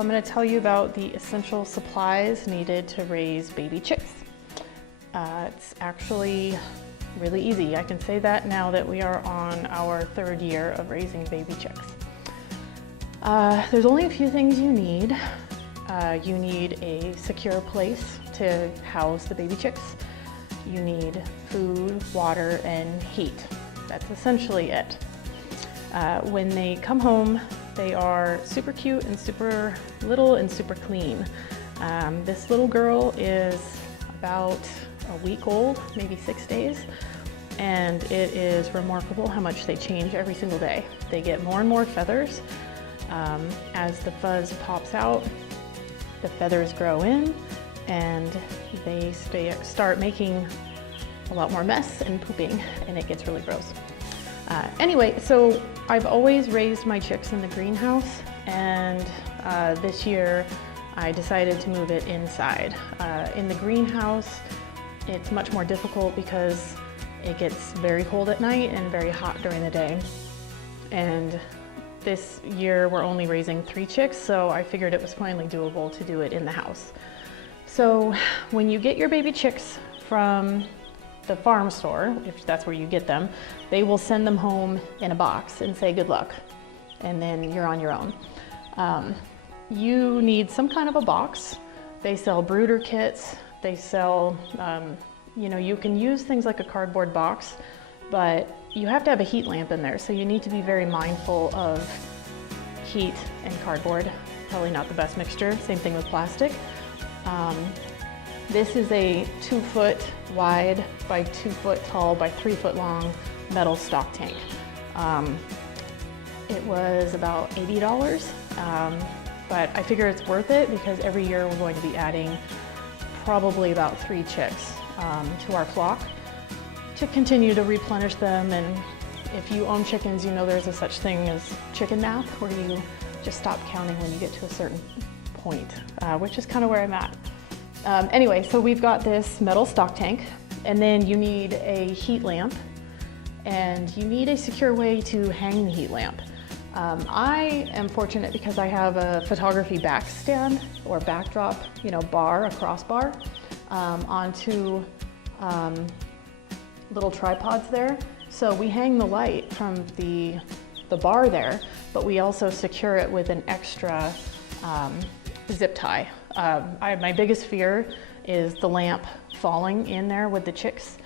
So I'm going to tell you about the essential supplies needed to raise baby chicks. It's actually really easy. I can say that now that we are on our 3rd year of raising baby chicks. There's only a few things you need. You need a secure place to house the baby chicks. You need food, water, and heat. That's essentially it. When they come home, they are super cute and super little and super clean. This little girl is about a week old, maybe 6 days, and it is remarkable how much they change every single day. They get more and more feathers. As the fuzz pops out, the feathers grow in, and they start making a lot more mess and pooping, and it gets really gross. Anyway, so I've always raised my chicks in the greenhouse, and this year I decided to move it inside. In the greenhouse, it's much more difficult because it gets very cold at night and very hot during the day. And this year we're only raising 3 chicks, so I figured it was finally doable to do it in the house. So when you get your baby chicks from the farm store, if that's where you get them, they will send them home in a box and say good luck, and then you're on your own. You need some kind of a box. They sell brooder kits. They sell, you can use things like a cardboard box, but you have to have a heat lamp in there, so you need to be very mindful of heat and cardboard. Probably not the best mixture. Same thing with plastic. This is a 2 foot wide by 2 foot tall by 3 foot long metal stock tank. It was about $80, but I figure it's worth it because every year we're going to be adding probably about 3 chicks to our flock to continue to replenish them. And if you own chickens, you know there's a such thing as chicken math, where you just stop counting when you get to a certain point, which is kind of where I'm at. Anyway, so we've got this metal stock tank, and then you need a heat lamp, and you need a secure way to hang the heat lamp. I am fortunate because I have a photography backstand or backdrop, bar, a crossbar, onto little tripods there. So we hang the light from the bar there, but we also secure it with an extra zip tie. My biggest fear is the lamp falling in there with the chicks.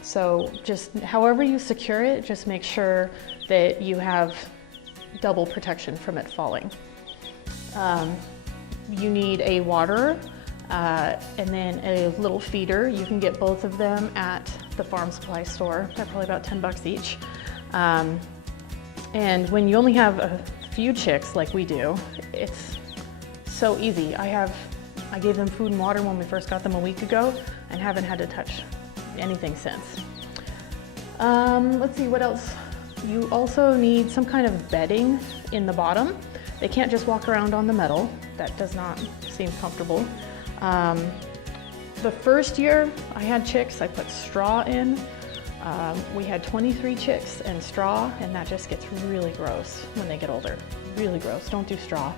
So just however you secure it, just make sure that you have double protection from it falling. You need a waterer and then a little feeder. You can get both of them at the farm supply store. They're probably about 10 bucks each. And when you only have a few chicks like we do, it's so easy. I gave them food and water when we first got them a week ago and haven't had to touch anything since. Let's see, what else? You also need some kind of bedding in the bottom. They can't just walk around on the metal. That does not seem comfortable. The first year I had chicks, I put straw in. We had 23 chicks and straw, and that just gets really gross when they get older. Really gross. Don't do straw.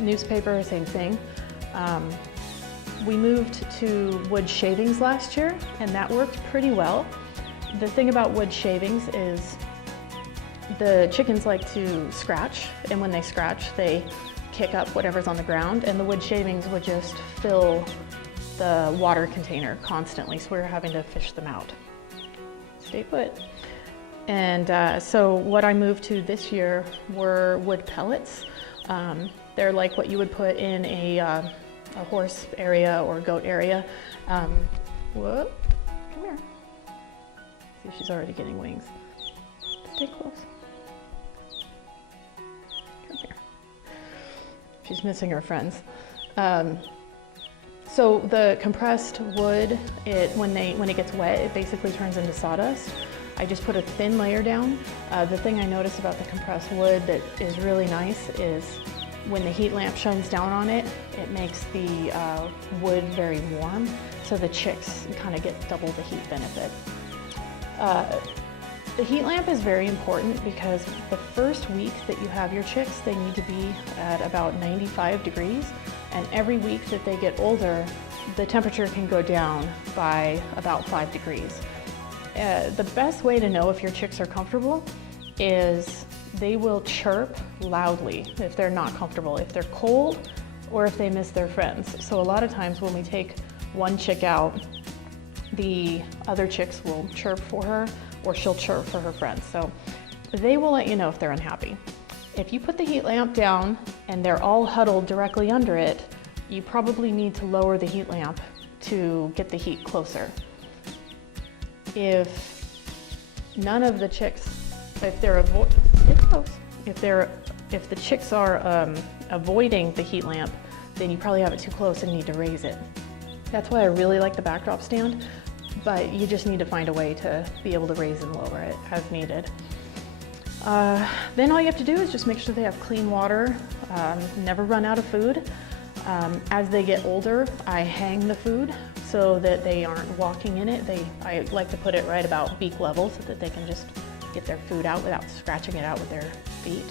Newspaper, same thing. We moved to wood shavings last year, and that worked pretty well. The thing about wood shavings is the chickens like to scratch, and when they scratch, they kick up whatever's on the ground, and the wood shavings would just fill the water container constantly, so we were having to fish them out. Stay put. And so what I moved to this year were wood pellets. They're like what you would put in a horse area or goat area. Whoop, come here. See, she's already getting wings. Stay close. Come here. She's missing her friends. So the compressed wood, when it gets wet, it basically turns into sawdust. I just put a thin layer down. The thing I noticed about the compressed wood that is really nice is when the heat lamp shines down on it, it makes the wood very warm, so the chicks kind of get double the heat benefit. The heat lamp is very important because the first week that you have your chicks, they need to be at about 95 degrees. And every week that they get older, the temperature can go down by about 5 degrees. The best way to know if your chicks are comfortable is they will chirp loudly if they're not comfortable, if they're cold or if they miss their friends. So a lot of times when we take one chick out, the other chicks will chirp for her or she'll chirp for her friends. So they will let you know if they're unhappy. If you put the heat lamp down and they're all huddled directly under it, you probably need to lower the heat lamp to get the heat closer. If none of the chicks, if the chicks are avoiding the heat lamp, then you probably have it too close and need to raise it. That's why I really like the backdrop stand, but you just need to find a way to be able to raise and lower it as needed. Then all you have to do is just make sure they have clean water, never run out of food. As they get older, I hang the food so that they aren't walking in it. I like to put it right about beak level so that they can just get their food out without scratching it out with their feet.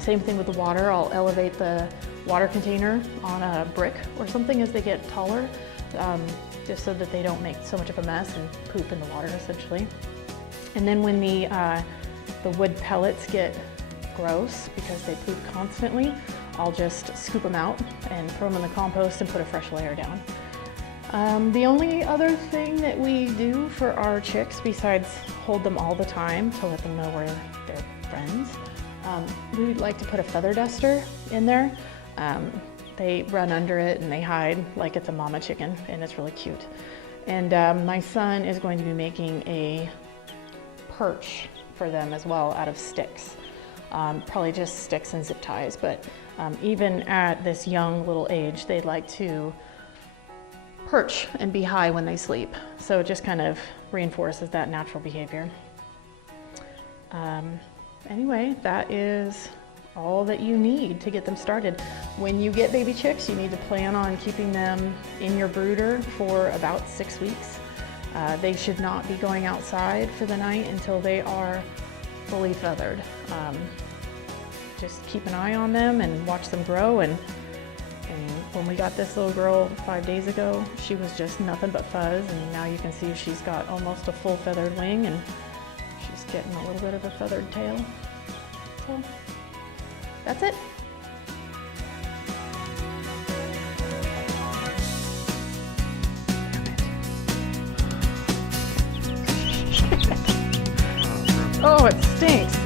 Same thing with the water. I'll elevate the water container on a brick or something as they get taller, just so that they don't make so much of a mess and poop in the water essentially. And then when the wood pellets get gross because they poop constantly, I'll just scoop them out and throw them in the compost and put a fresh layer down. The only other thing that we do for our chicks besides hold them all the time to let them know we're their friends, we like to put a feather duster in there. They run under it and they hide like it's a mama chicken, and it's really cute. And my son is going to be making a perch for them as well out of sticks. Probably just sticks and zip ties, but even at this young little age, they'd like to perch and be high when they sleep. So it just kind of reinforces that natural behavior. Anyway, that is all that you need to get them started. When you get baby chicks, you need to plan on keeping them in your brooder for about 6 weeks. They should not be going outside for the night until they are fully feathered. Just keep an eye on them and watch them grow. And when we got this little girl 5 days ago, she was just nothing but fuzz, and now you can see she's got almost a full feathered wing and she's getting a little bit of a feathered tail. So that's it. Oh, it stinks.